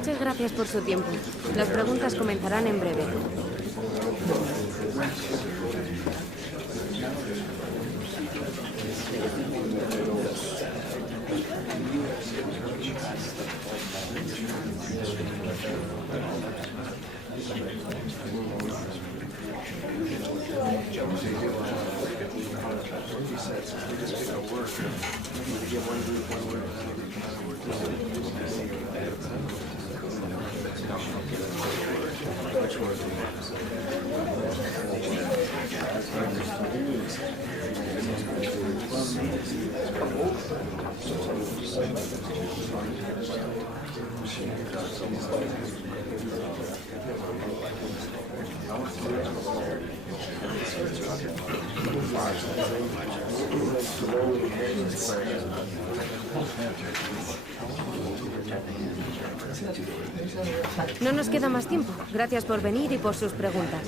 Muchas gracias por su tiempo. Las preguntas comenzarán en breve. No nos queda más tiempo. Gracias por venir y por sus preguntas.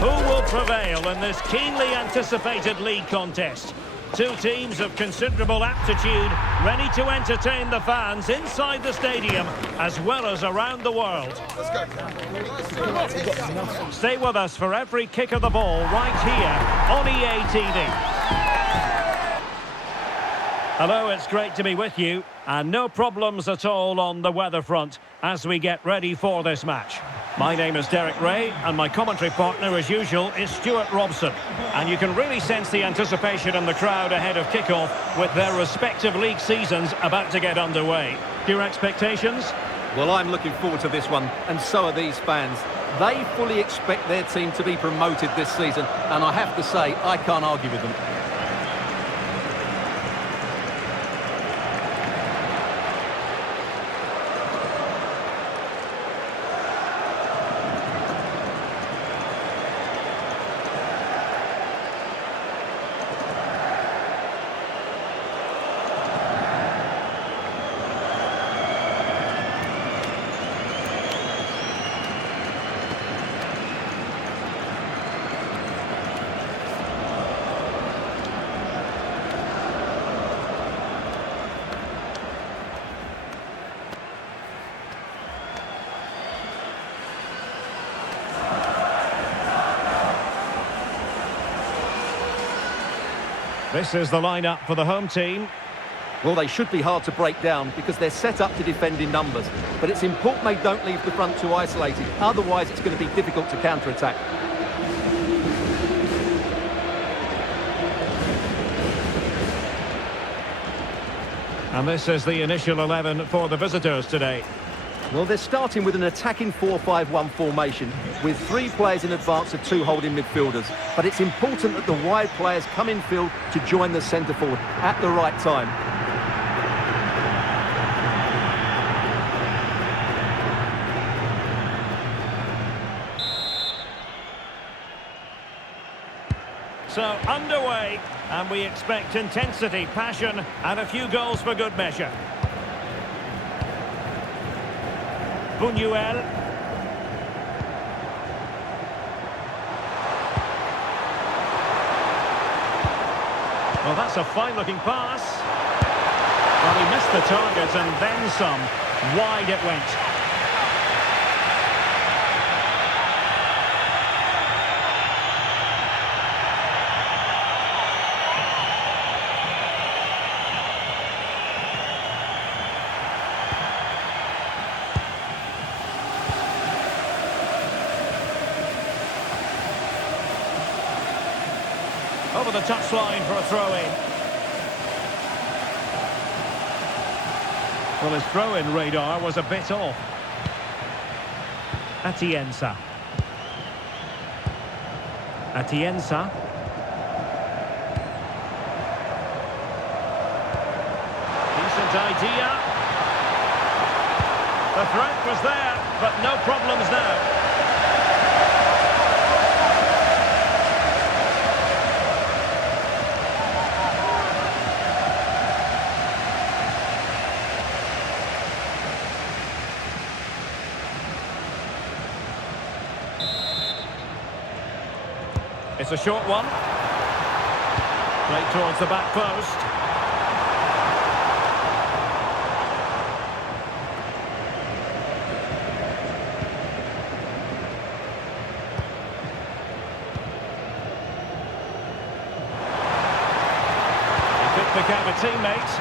Who will prevail in this keenly anticipated league contest? Two teams of considerable aptitude, ready to entertain the fans inside the stadium as well as around the world. Stay with us for every kick of the ball right here on EA TV. Hello, it's great to be with you, and no problems at all on the weather front as we get ready for this match. My name is Derek Ray, and my commentary partner, as usual, is Stuart Robson. And you can really sense the anticipation in the crowd ahead of kickoff with their respective league seasons about to get underway. Your expectations? Well, I'm looking forward to this one, and so are these fans. They fully expect their team to be promoted this season, and I have to say, I can't argue with them. This is the lineup for the home team. Well, they should be hard to break down because they're set up to defend in numbers. But it's important they don't leave the front too isolated. Otherwise, it's going to be difficult to counter-attack. And this is the initial 11 for the visitors today. Well, they're starting with an attacking 4-5-1 formation with 3 players in advance of 2 holding midfielders. But it's important that the wide players come in field to join the centre forward at the right time. So, underway, and we expect intensity, passion, and a few goals for good measure. Buñuel. Well, that's a fine-looking pass. Well, he missed the target and then some. Wide it went. over the touchline for a throw-in. Well, his throw-in radar was a bit off. Atienza. Atienza. Decent idea. The threat was there, but no problems now. It's a short one. Right towards the back post. He could pick out a teammate.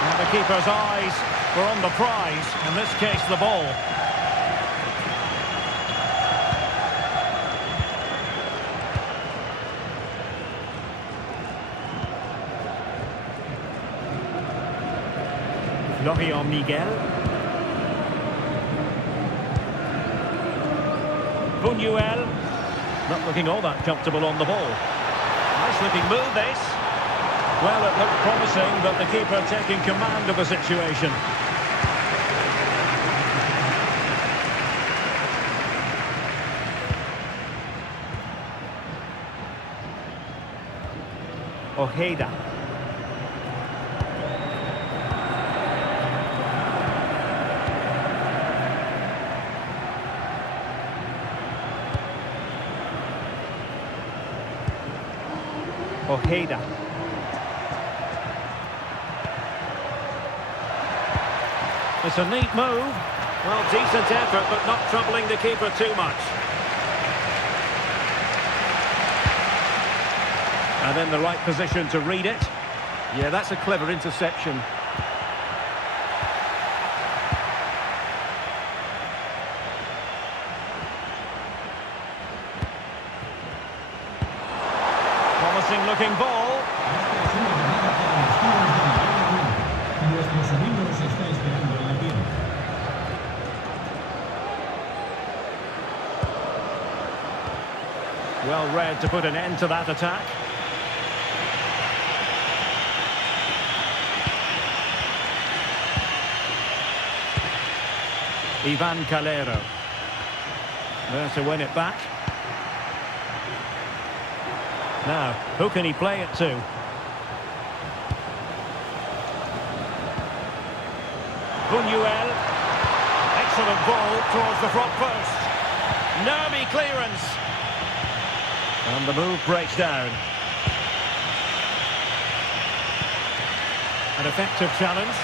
And the keeper's eyes were on the prize. In this case, the ball. Lorient Miguel. Buñuel. Not looking all that comfortable on the ball. Nice looking move this. Well, it looked promising, but the keeper taking command of the situation. Ojeda. Ojeda. It's a neat move. Well, decent effort, but not troubling the keeper too much. And in the right position to read it. Yeah, that's a clever interception. Promising looking ball. Well read to put an end to that attack. Ivan Calero. There to win it back. Now, who can he play it to? Buñuel. Excellent ball towards the front post. Nervy clearance. And the move breaks down. An effective challenge.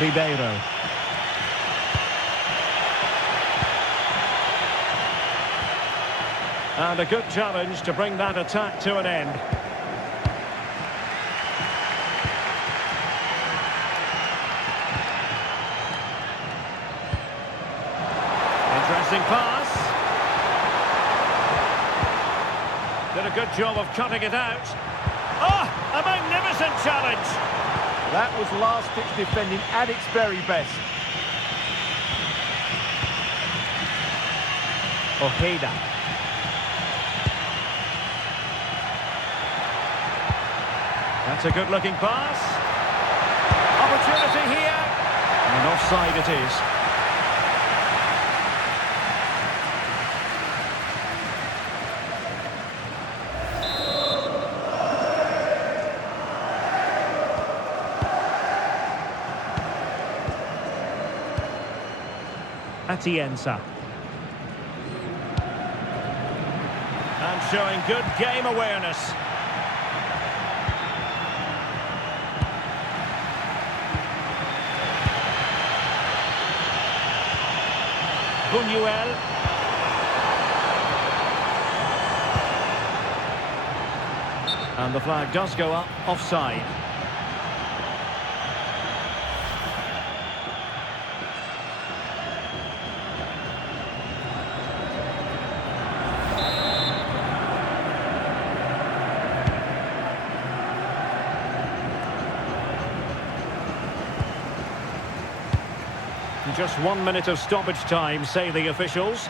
Ribeiro. And a good challenge to bring that attack to an end. Interesting pass. Did a good job of cutting it out. Oh, a magnificent challenge. That was last-ditch defending at its very best. Ojeda. That's a good-looking pass. Opportunity here. And offside it is. Atienza. And showing good game awareness. Buñuel. And the flag does go up, offside. Just 1 minute of stoppage time, say the officials.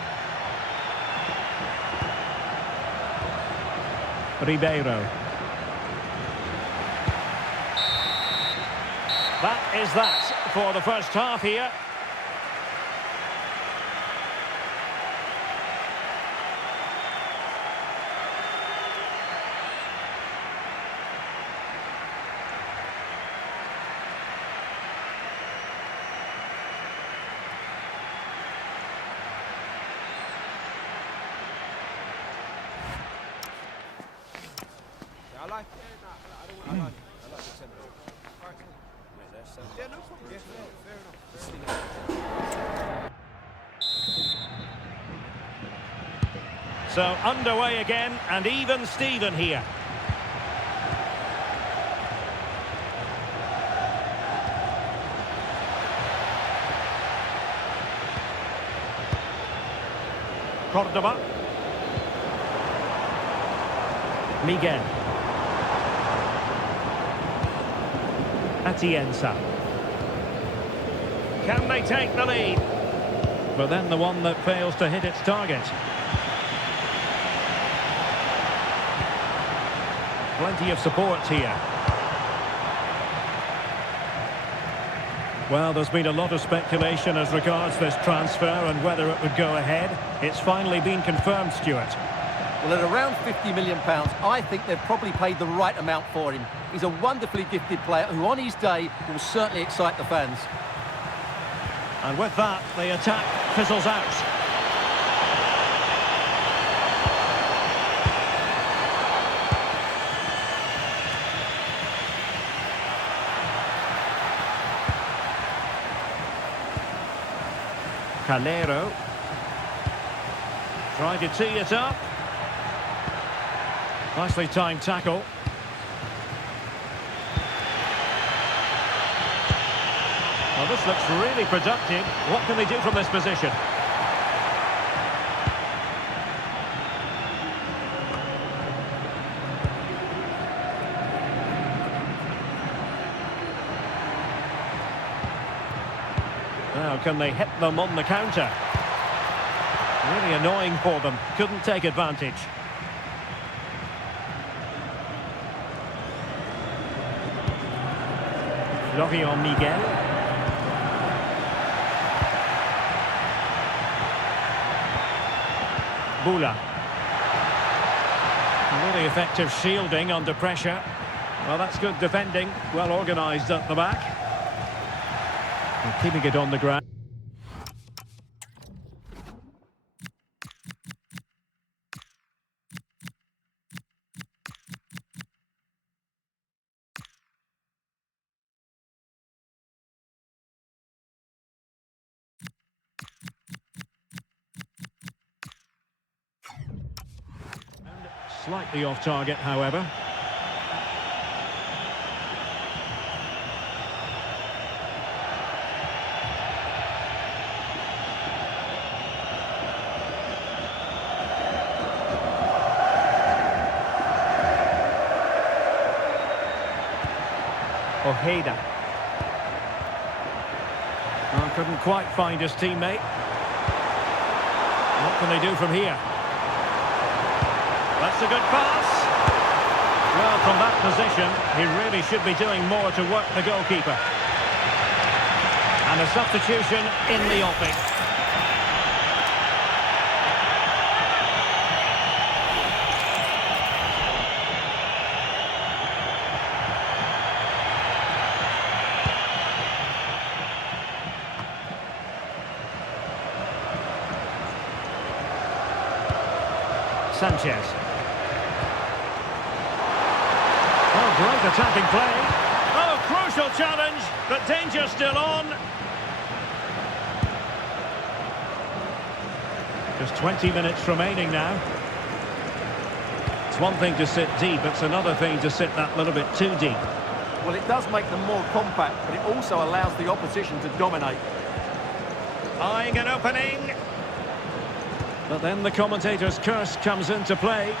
Ribeiro. That is that for the first half here. So underway again, and even Steven here. Cordoba. Miguel. Atienza. Can they take the lead? But then the one that fails to hit its target. Plenty of support here. Well, there's been a lot of speculation as regards this transfer and whether it would go ahead. It's finally been confirmed, Stuart. Well, at around £50 million, I think they've probably paid the right amount for him. He's a wonderfully gifted player who, on his day, will certainly excite the fans. And with that, the attack fizzles out. Calero. Trying to tee it up. Nicely timed tackle. Well, this looks really productive. What can they do from this position? Now, can they hit them on the counter? Really annoying for them. Couldn't take advantage. Florian Miguel. Bula. Really effective shielding under pressure. Well, that's good defending. Well organised at the back. And keeping it on the ground. Slightly off target, however. Ojeda. Oh, couldn't quite find his teammate. What can they do from here? That's a good pass. Well, from that position, he really should be doing more to work the goalkeeper. And a substitution in the offing. Sanchez. Oh, great attacking play. Oh, crucial challenge, but danger still on. Just 20 minutes remaining now. It's one thing to sit deep, it's another thing to sit that little bit too deep. Well, it does make them more compact, but it also allows the opposition to dominate. Eyeing an opening. But then the commentator's curse comes into play.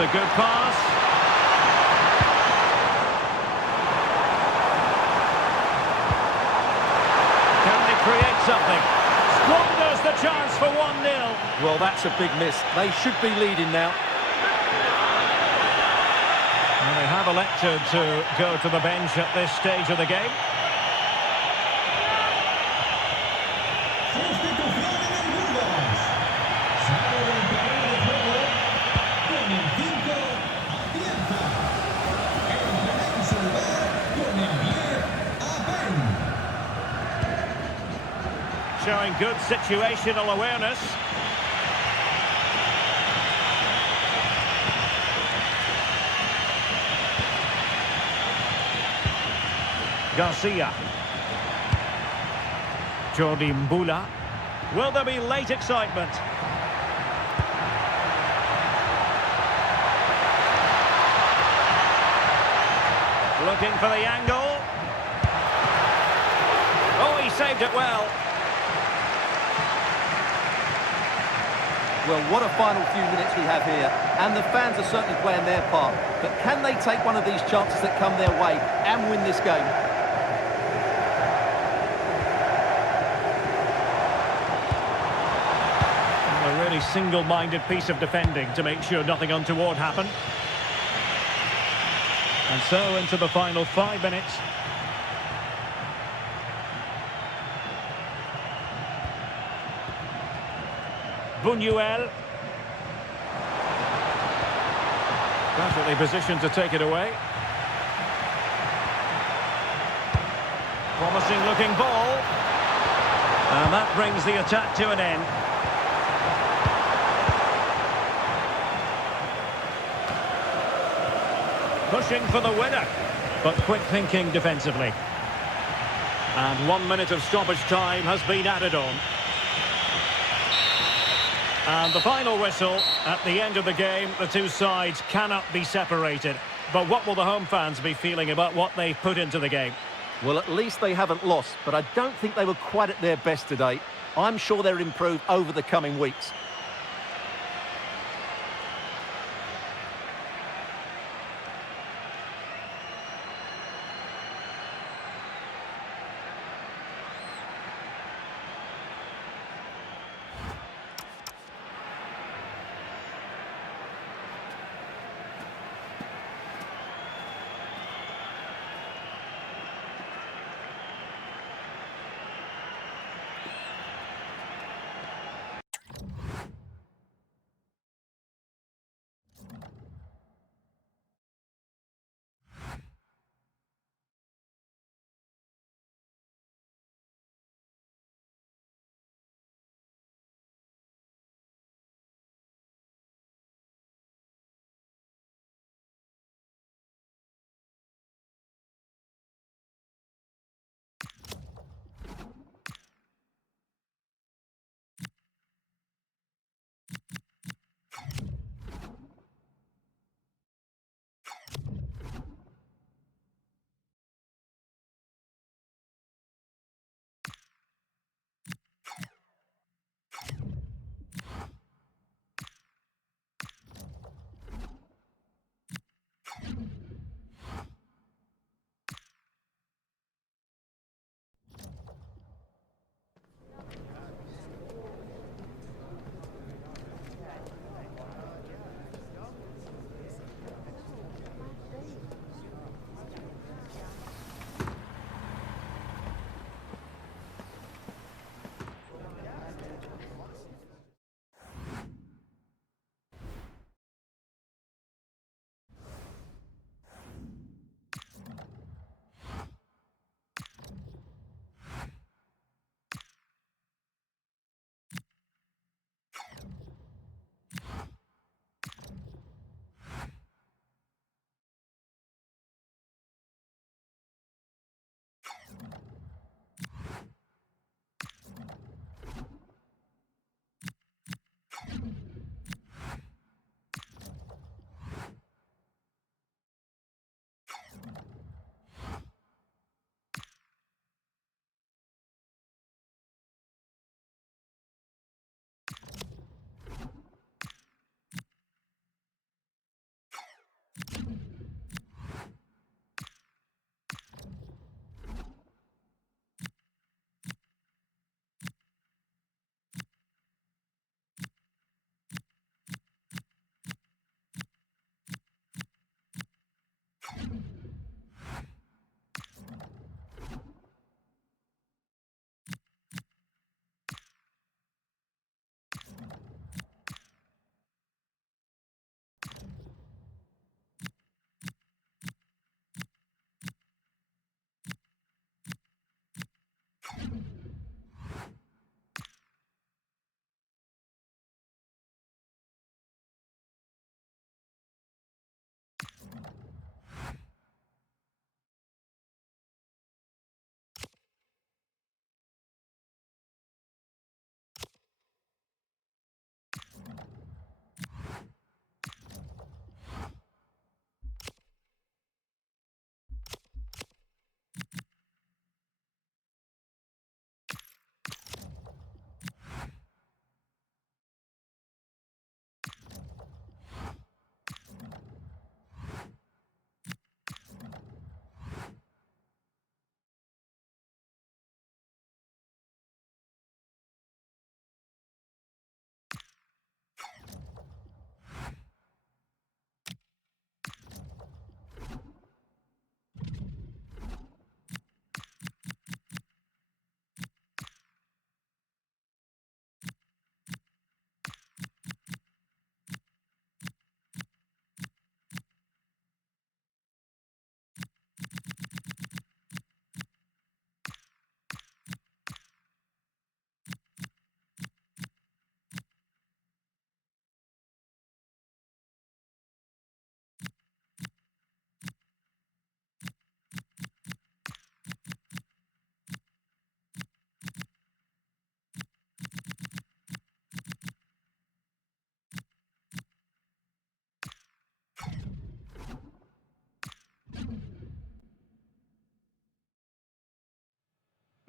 a good pass. Can they create something? Squanders the chance for 1-0. Well, that's a big miss. They should be leading now. And they have elected to go to the bench at this stage of the game. Showing good situational awareness. Garcia. Jordi Mbula. Will there be late excitement? Looking for the angle. Oh, he saved it well. Well, what a final few minutes we have here. And the fans are certainly playing their part. But can they take one of these chances that come their way and win this game? A really single-minded piece of defending to make sure nothing untoward happened. And so into the final 5 minutes. Buñuel. Perfectly positioned to take it away. Promising looking ball. And that brings the attack to an end. Pushing for the winner. But quick thinking defensively. And 1 minute of stoppage time has been added on. And the final whistle at the end of the game. The two sides cannot be separated. But what will the home fans be feeling about what they've put into the game? Well, at least they haven't lost, but I don't think they were quite at their best today. I'm sure they'll improve over the coming weeks.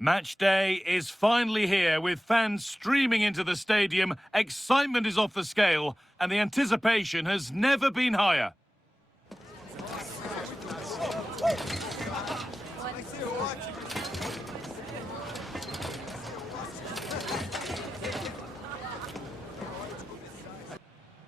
Match day is finally here with fans streaming into the stadium, excitement is off the scale and the anticipation has never been higher.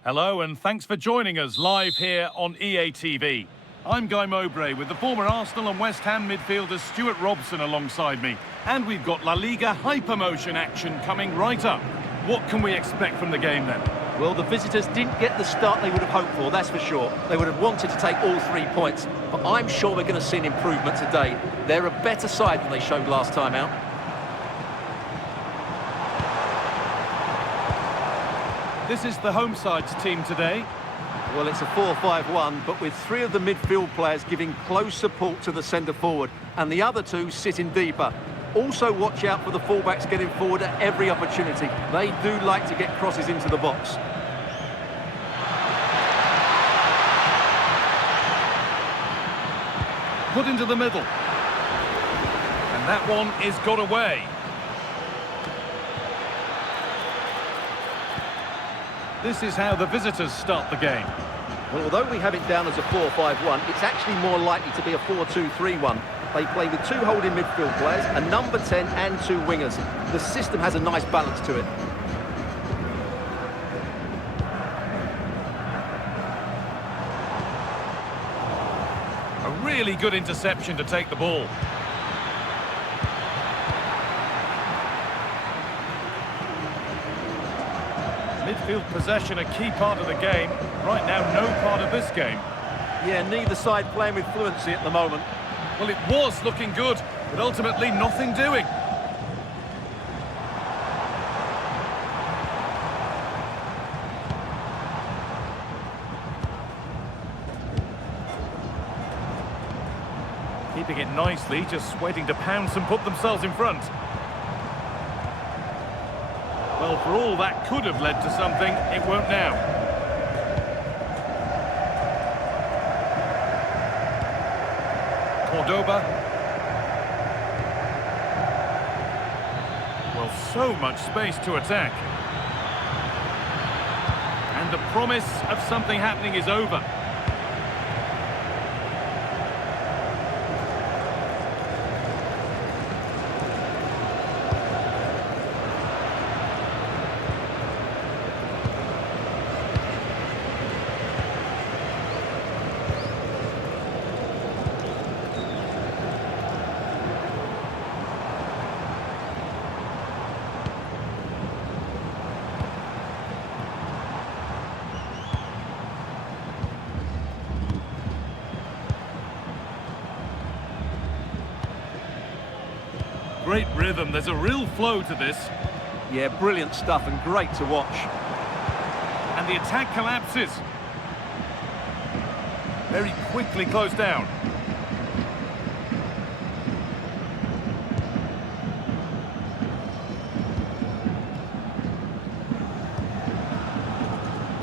Hello and thanks for joining us live here on EA TV. I'm Guy Mowbray with the former Arsenal and West Ham midfielder Stuart Robson alongside me. And we've got LaLiga Hypermotion action coming right up. What can we expect from the game then? Well, the visitors didn't get the start they would have hoped for, that's for sure. They would have wanted to take all 3 points. But I'm sure we're going to see an improvement today. They're a better side than they showed last time out. This is the home side's team today. Well, it's a 4-5-1, but with 3 of the midfield players giving close support to the centre-forward, and the other 2 sitting deeper. Also watch out for the fullbacks getting forward at every opportunity. They do like to get crosses into the box. Put into the middle. And that one is got away. This is how the visitors start the game. Well, although we have it down as a 4-5-1, it's actually more likely to be a 4-2-3-1. They play with 2 holding midfield players, a number 10 and 2 wingers. The system has a nice balance to it. A really good interception to take the ball. Midfield possession a key part of the game. Right now, no part of this game. Yeah, neither side playing with fluency at the moment. Well, it was looking good, but ultimately nothing doing. Keeping it nicely, just waiting to pounce and put themselves in front. Well, for all that could have led to something, it won't now. Cordoba. Well, so much space to attack. And the promise of something happening is over. Great rhythm, there's a real flow to this. Yeah, brilliant stuff and great to watch. And the attack collapses. Very quickly closed down.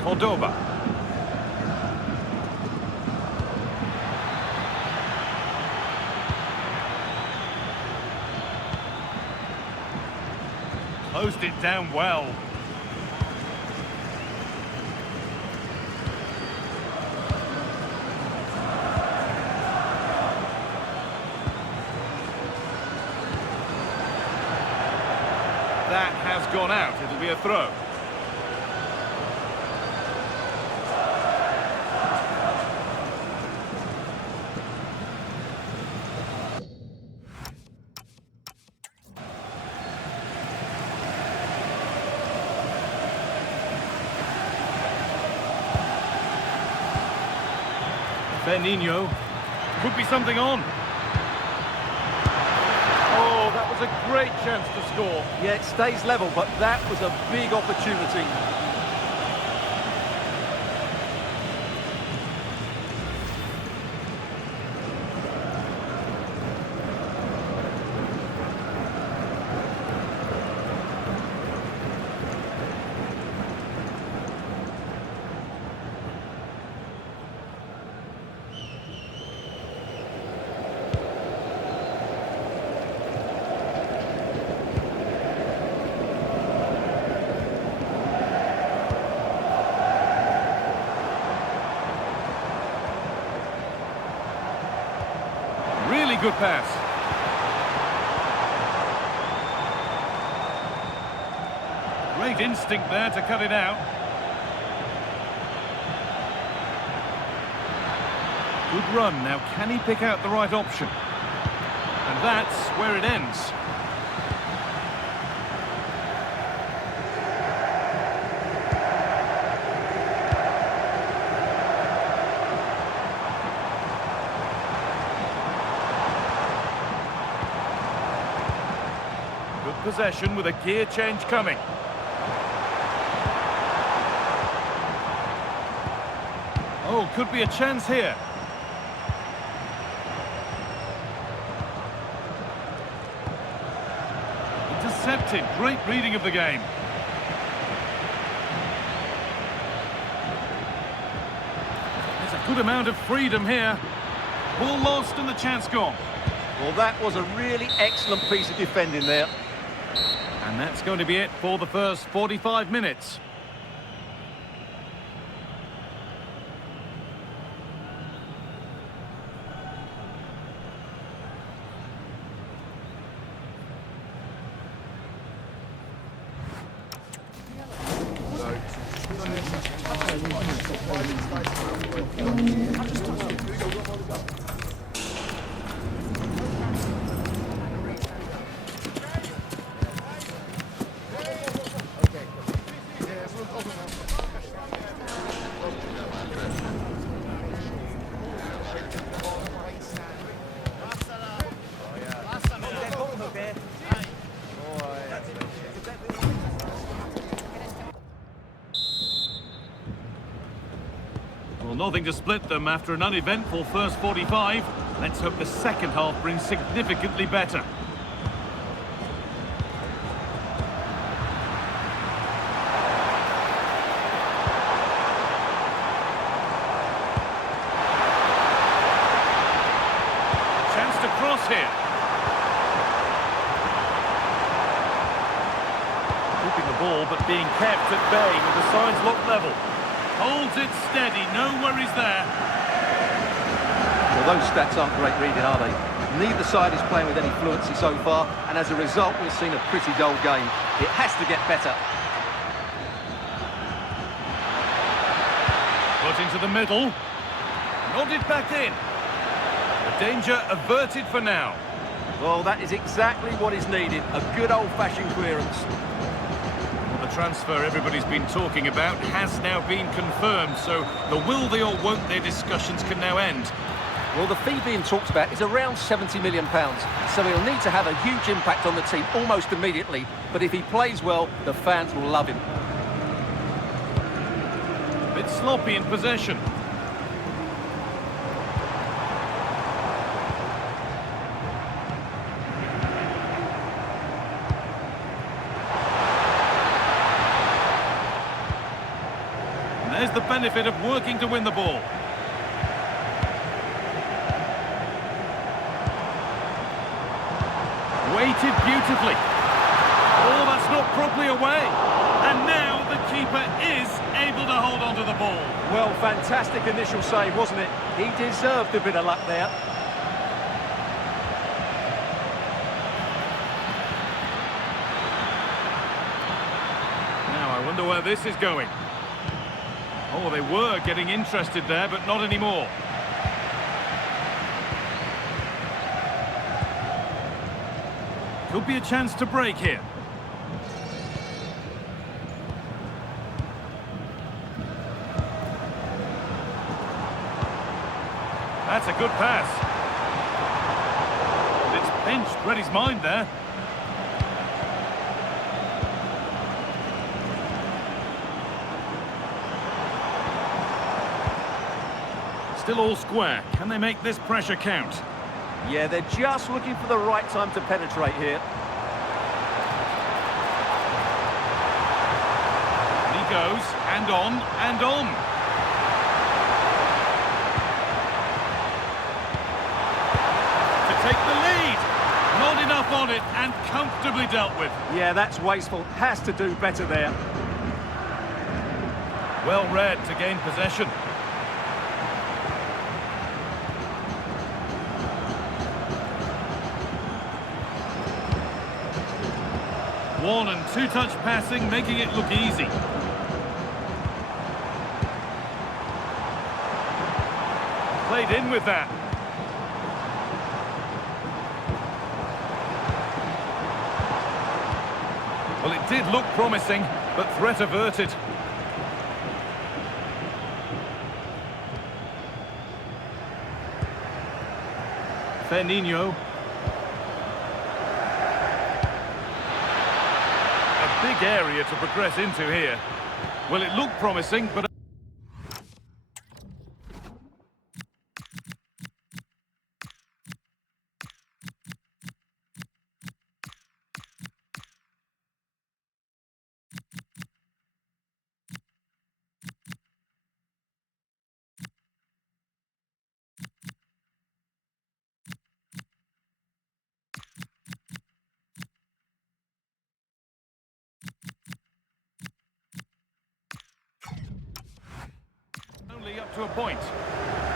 Cordoba. Closed it down well. That has gone out. It'll be a throw. Benigno. Could be something on. Oh, that was a great chance to score. Yeah, it stays level, but that was a big opportunity. good pass. Great instinct there to cut it out. Good run. Now, can he pick out the right option? And that's where it ends. Good possession with a gear change coming. Oh, could be a chance here. Intercepted. Great reading of the game. There's a good amount of freedom here. Ball lost and the chance gone. Well, that was a really excellent piece of defending there. And that's going to be it for the first 45 minutes. Well, nothing to split them after an uneventful first 45. Let's hope the second half brings significantly better. Chance to cross here. Keeping the ball, but being kept at bay with the sides locked level. Holds it steady, no worries there. Well, those stats aren't great reading, are they? Neither side is playing with any fluency so far, and as a result, we've seen a pretty dull game. It has to get better. Put into the middle. Nodded back in. The danger averted for now. Well, that is exactly what is needed. A good old-fashioned clearance. The transfer everybody's been talking about has now been confirmed, so the will they or won't they discussions can now end. Well, the fee being talked about is around £70 million, so he'll need to have a huge impact on the team almost immediately, but if he plays well, the fans will love him. A bit sloppy in possession. There's the benefit of working to win the ball. Weighted beautifully. Oh, that's not properly away. And now the keeper is able to hold on to the ball. Well, fantastic initial save, wasn't it? He deserved a bit of luck there. Now, I wonder where this is going. Oh, they were getting interested there, but not anymore. Could be a chance to break here. That's a good pass. It's pinched, read his mind there. Still all square. Can they make this pressure count? Yeah, they're just looking for the right time to penetrate here. And he goes, and on, and on. To take the lead. Not enough on it, and comfortably dealt with. Yeah, that's wasteful. Has to do better there. Well read to gain possession. One- and two-touch passing, making it look easy. Played in with that. Well, it did look promising, but threat averted. Nino. A big area to progress into here. Well, it looked promising, but... only up to a point.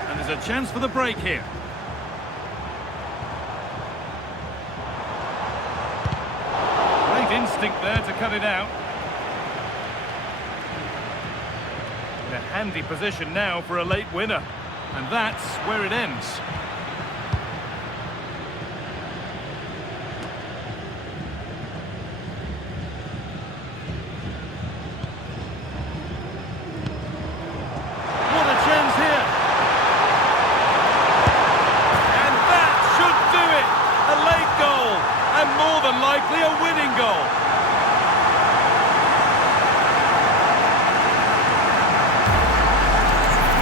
And there's a chance for the break here. Great instinct there to cut it out. In a handy position now for a late winner. And that's where it ends. Likely a winning goal.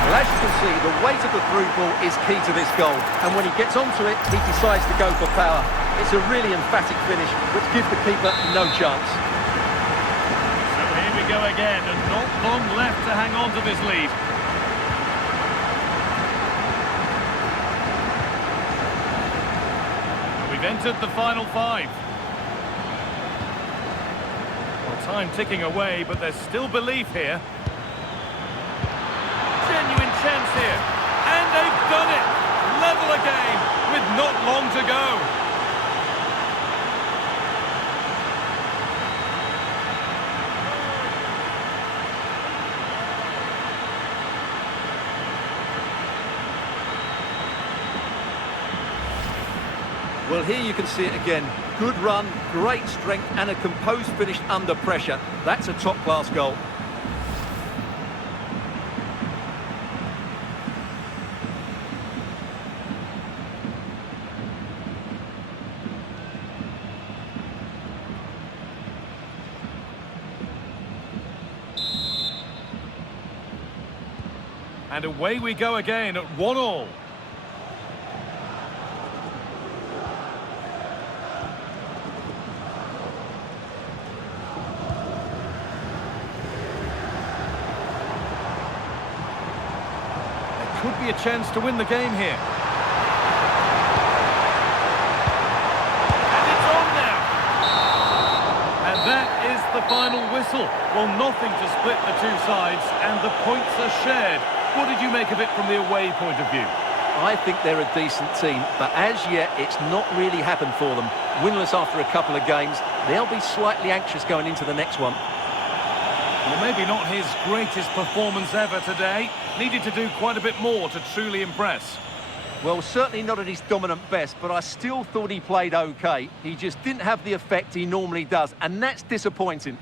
Well, as you can see, the weight of the through ball is key to this goal. And when he gets onto it, he decides to go for power. It's a really emphatic finish, which gives the keeper no chance. So here we go again, and not long left to hang on to this lead. We've entered the final five. Time ticking away, but there's still belief here. Genuine chance here. And they've done it! Level again, with not long to go. Well, here you can see it again. Good run, great strength, and a composed finish under pressure. That's a top-class goal. And away we go again at 1-1. Could be a chance to win the game here. And it's on now. And that is the final whistle. Well, nothing to split the two sides, and the points are shared. What did you make of it from the away point of view? I think they're a decent team, but as yet, it's not really happened for them. Winless after a couple of games, they'll be slightly anxious going into the next one. Well, maybe not his greatest performance ever today. Needed to do quite a bit more to truly impress. Well, certainly not at his dominant best, but I still thought he played okay. He just didn't have the effect he normally does, and that's disappointing.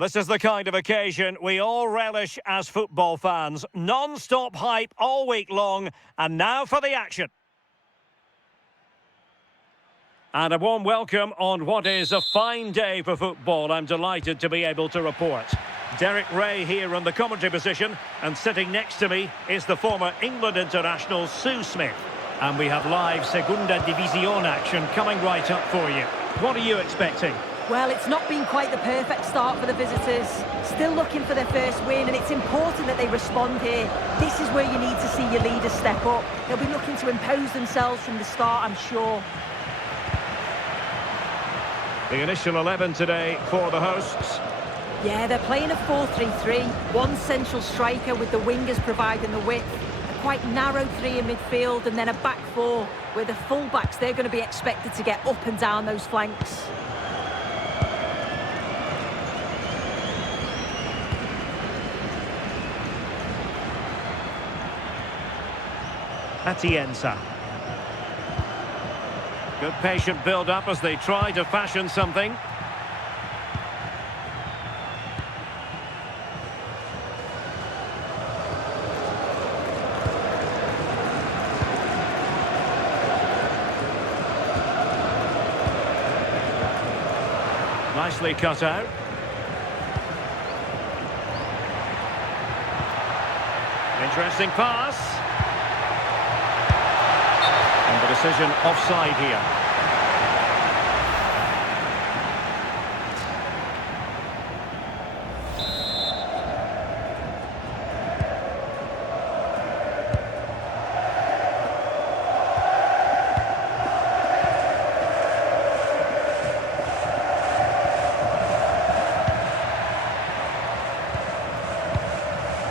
This is the kind of occasion we all relish as football fans. Non-stop hype all week long, and now for the action. And a warm welcome on what is a fine day for football. I'm delighted to be able to report. Derek Ray here in the commentary position, and sitting next to me is the former England international Sue Smith. And we have live Segunda División action coming right up for you. What are you expecting? Well, it's not been quite the perfect start for the visitors. Still looking for their first win, and it's important that they respond here. This is where you need to see your leaders step up. They'll be looking to impose themselves from the start, I'm sure. The initial 11 today for the hosts. Yeah, they're playing a 4-3-3. One central striker with the wingers providing the width. A quite narrow three in midfield, and then a back four where the full-backs, they're going to be expected to get up and down those flanks. Atienza. Good patient build-up as they try to fashion something. Nicely cut out. Interesting pass. And the decision offside here.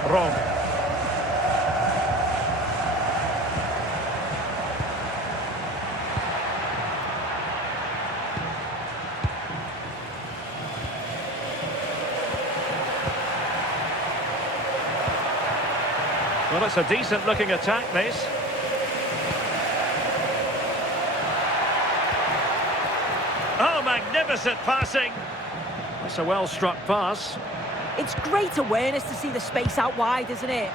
Wrong. Well, it's a decent-looking attack, this. Oh, magnificent passing. That's a well-struck pass. It's great awareness to see the space out wide, isn't it?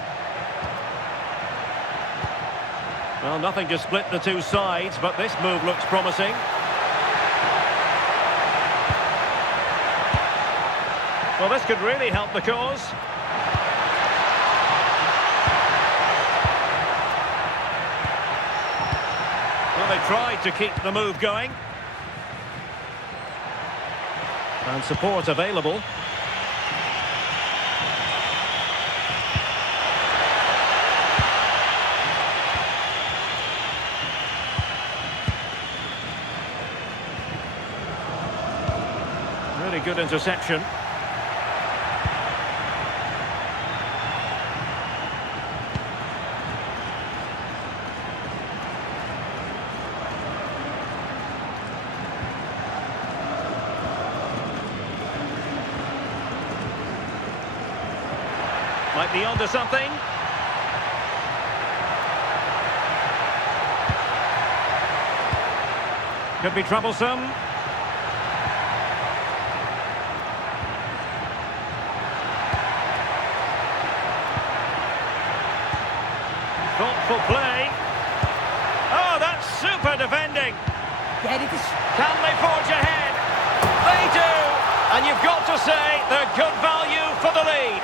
Well, nothing to split the two sides, but this move looks promising. Well, this could really help the cause. Well, they tried to keep the move going. And support available. Really good interception. Might be onto something. Could be troublesome. Thoughtful play. Oh, that's super defending. Yeah, it is. Can they forge ahead? They do. And you've got to say they're good value for the lead.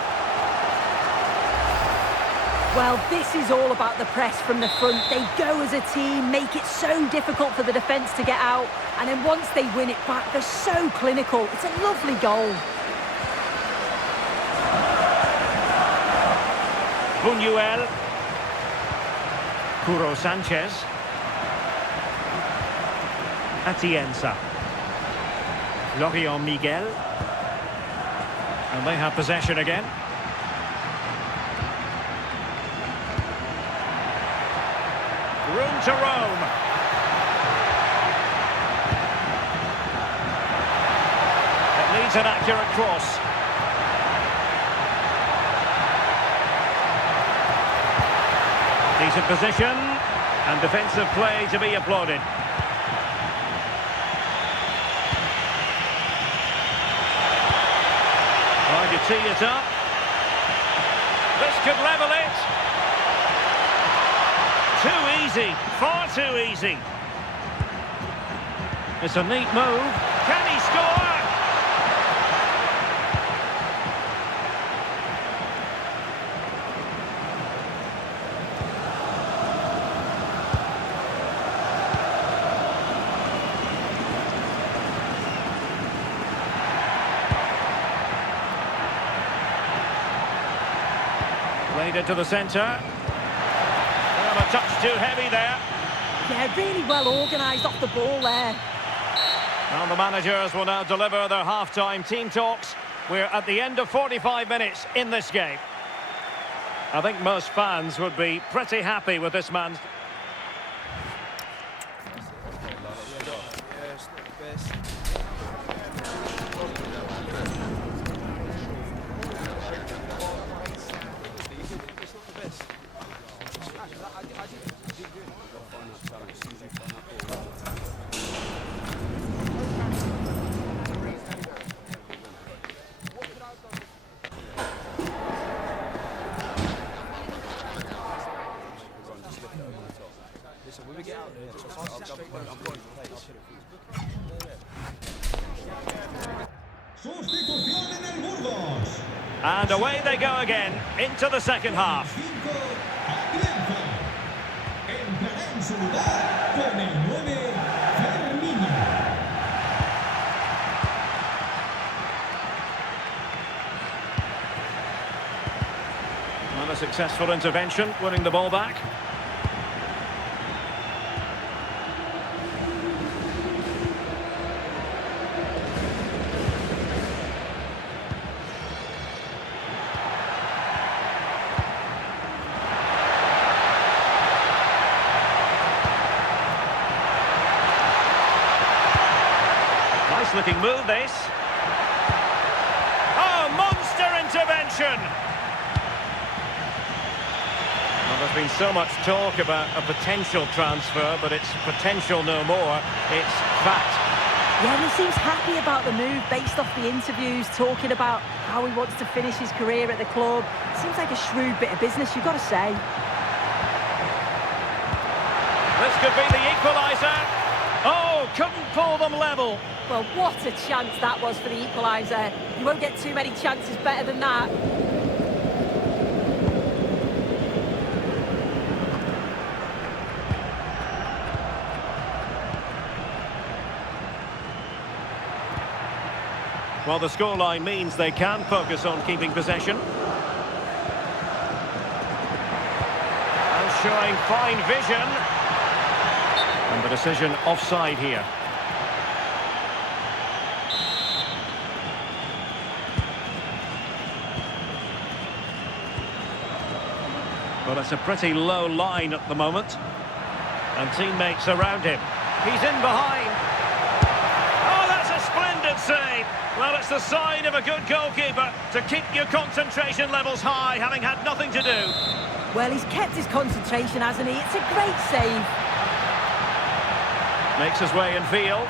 Well, this is all about the press from the front. They go as a team, make it so difficult for the defence to get out. And then once they win it back, they're so clinical. It's a lovely goal. Buñuel. Curo Sanchez. Atienza. Lorion Miguel. And they have possession again. Room to roam. It needs an accurate cross. Decent position, and defensive play to be applauded. tee it up. This could level it. Too easy, far too easy. It's a neat move. Can he score? Played it to the centre. Well, a touch too heavy there. Yeah, really well organised off the ball there. Well, the managers will now deliver their half-time team talks. We're at the end of 45 minutes in this game. I think most fans would be pretty happy with this man. And away they go again into the second half. Well, a successful intervention, winning the ball back. Looking move this. Oh, monster intervention! Well, there's been so much talk about a potential transfer, but it's potential no more. It's fact. Yeah, he seems happy about the move based off the interviews, talking about how he wants to finish his career at the club. Seems like a shrewd bit of business, you've got to say. This could be the equaliser. Oh, couldn't pull them level. Well, what a chance that was for the equaliser. You won't get too many chances better than that. Well, the scoreline means they can focus on keeping possession. And showing fine vision. And the decision offside here. Well, it's a pretty low line at the moment. And teammates around him. He's in behind. Oh, that's a splendid save. Well, it's the sign of a good goalkeeper to keep your concentration levels high, having had nothing to do. Well, he's kept his concentration, hasn't he? It's a great save. Makes his way in field.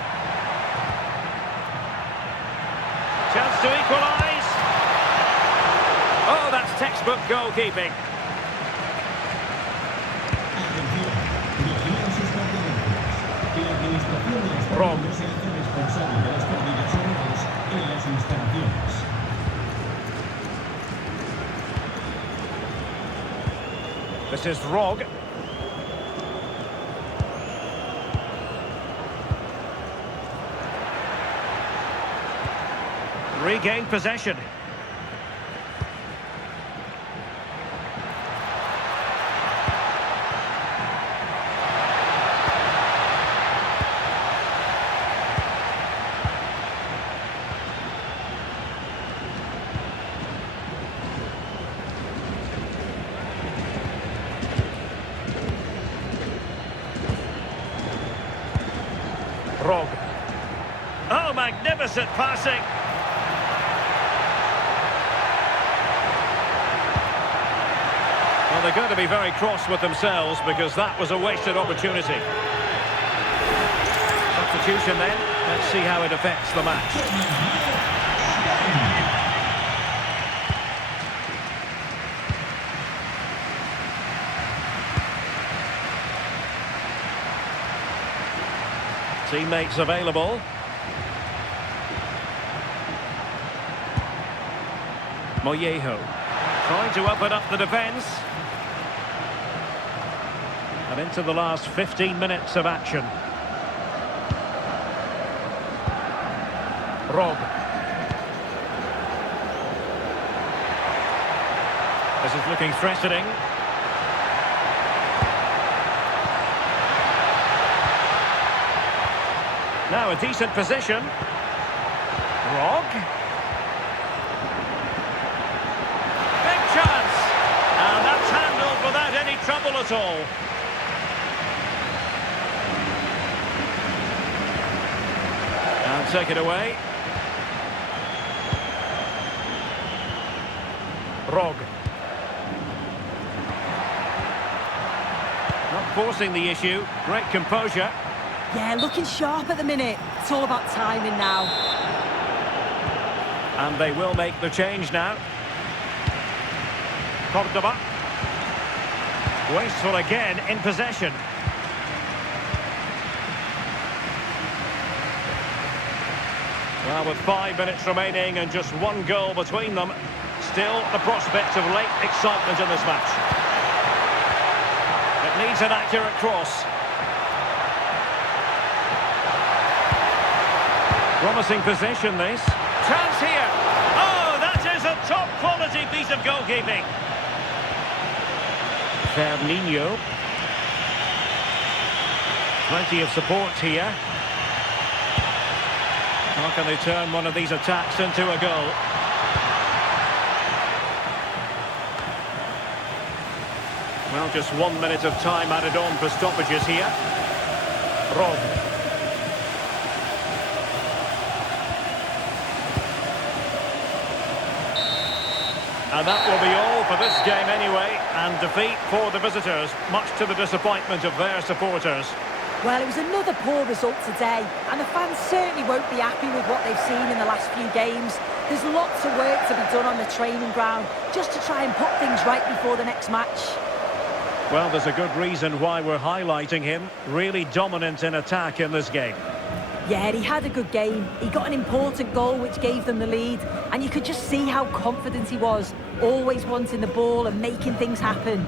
Chance to equalise. Oh, that's textbook goalkeeping. Rog. This is Rog. Regained possession. Rog. Oh, magnificent passing. Well, they're going to be very cross with themselves because that was a wasted opportunity. Substitution then. Let's see how it affects the match. Teammates available. Mollejo trying to open up the defence. And into the last 15 minutes of action. Rob. This is looking threatening. Now a decent position. Rog. Big chance. And that's handled without any trouble at all. And take it away. Rog. Not forcing the issue. Great composure. Yeah, looking sharp at the minute. It's all about timing now. And they will make the change now. Cordoba. Wasteful again in possession. Well, with 5 minutes remaining and just one goal between them, still the prospect of late excitement in this match. It needs an accurate cross. Promising possession, this. Chance here. Oh, that is a top-quality piece of goalkeeping. Firmino. Plenty of support here. How can they turn one of these attacks into a goal? Well, just 1 minute of time added on for stoppages here. Rob. And that will be all for this game anyway, and defeat for the visitors, much to the disappointment of their supporters. Well, it was another poor result today, and the fans certainly won't be happy with what they've seen in the last few games. There's lots of work to be done on the training ground, just to try and put things right before the next match. Well, there's a good reason why we're highlighting him. Really dominant in attack in this game. Yeah, he had a good game. He got an important goal which gave them the lead, and you could just see how confident he was, always wanting the ball and making things happen.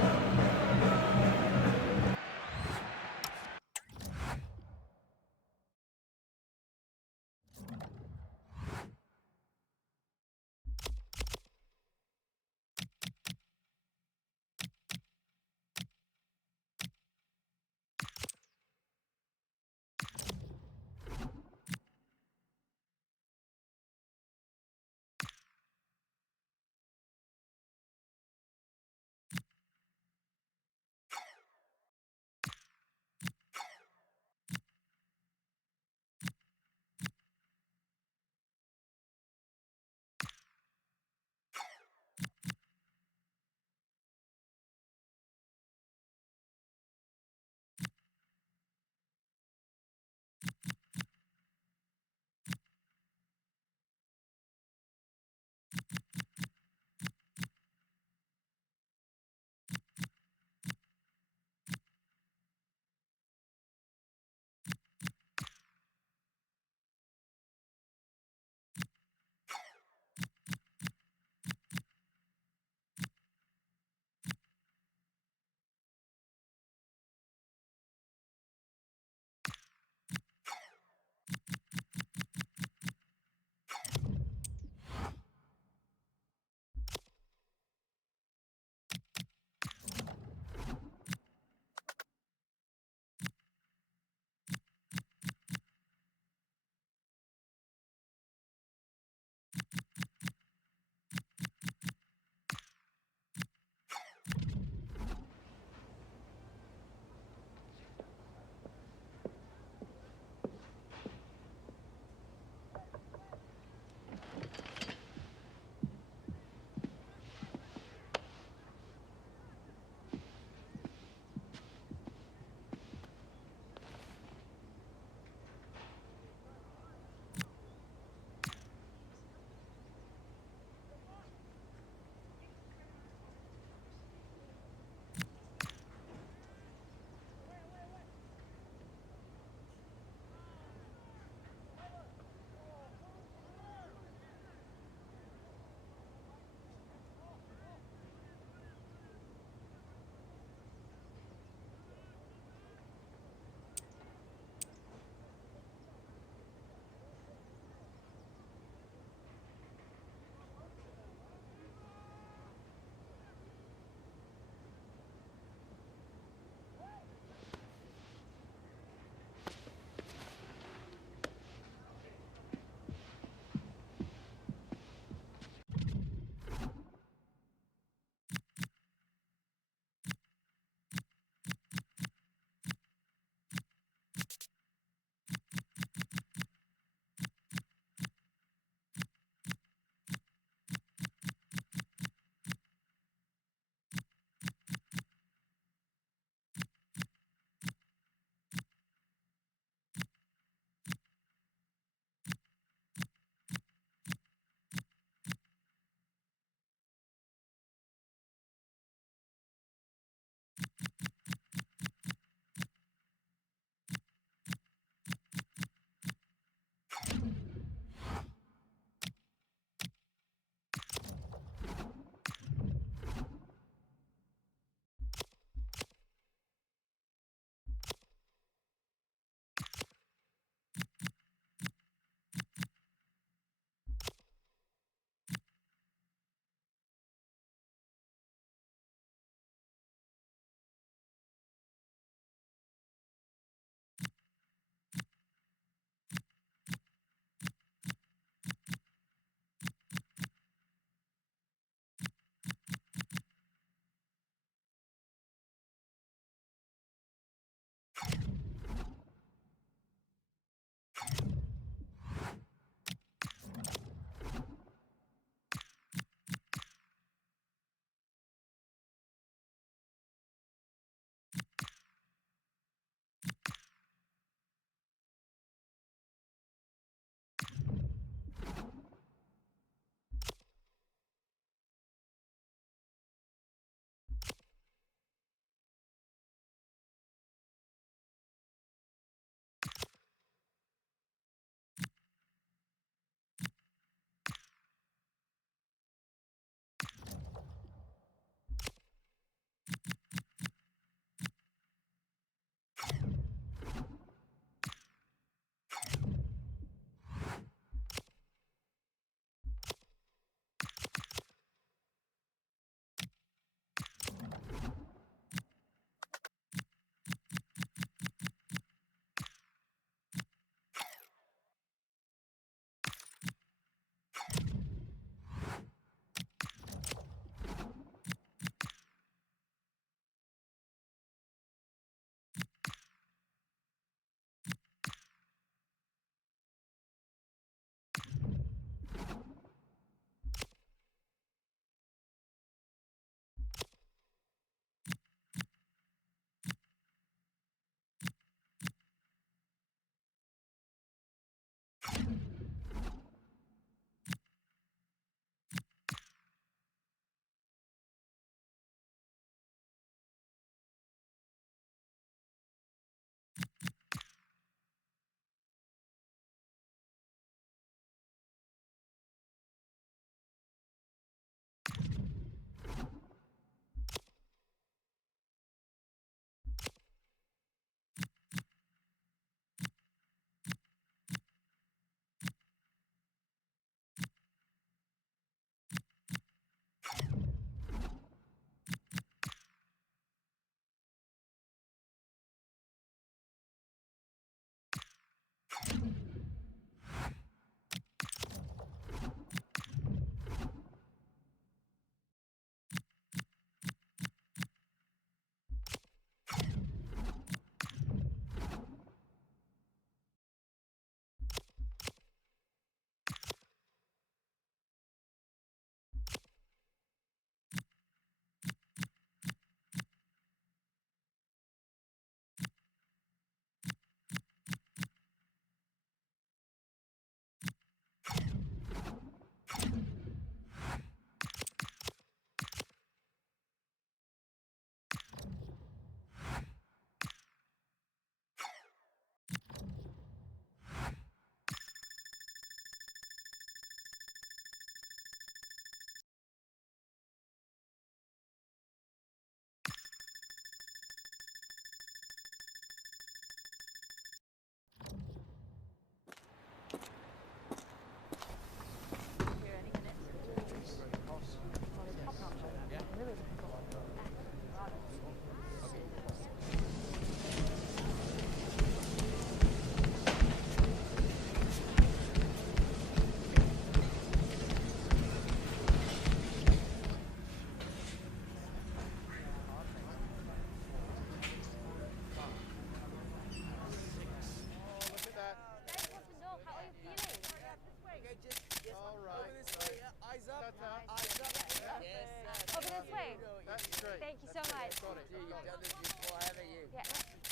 Eyes up. Ta-ta. Eyes up. Yes, Yes. Over sir. this way. There you go. That's great. Thank you so much. Got it. You've done this before, haven't you? Yeah.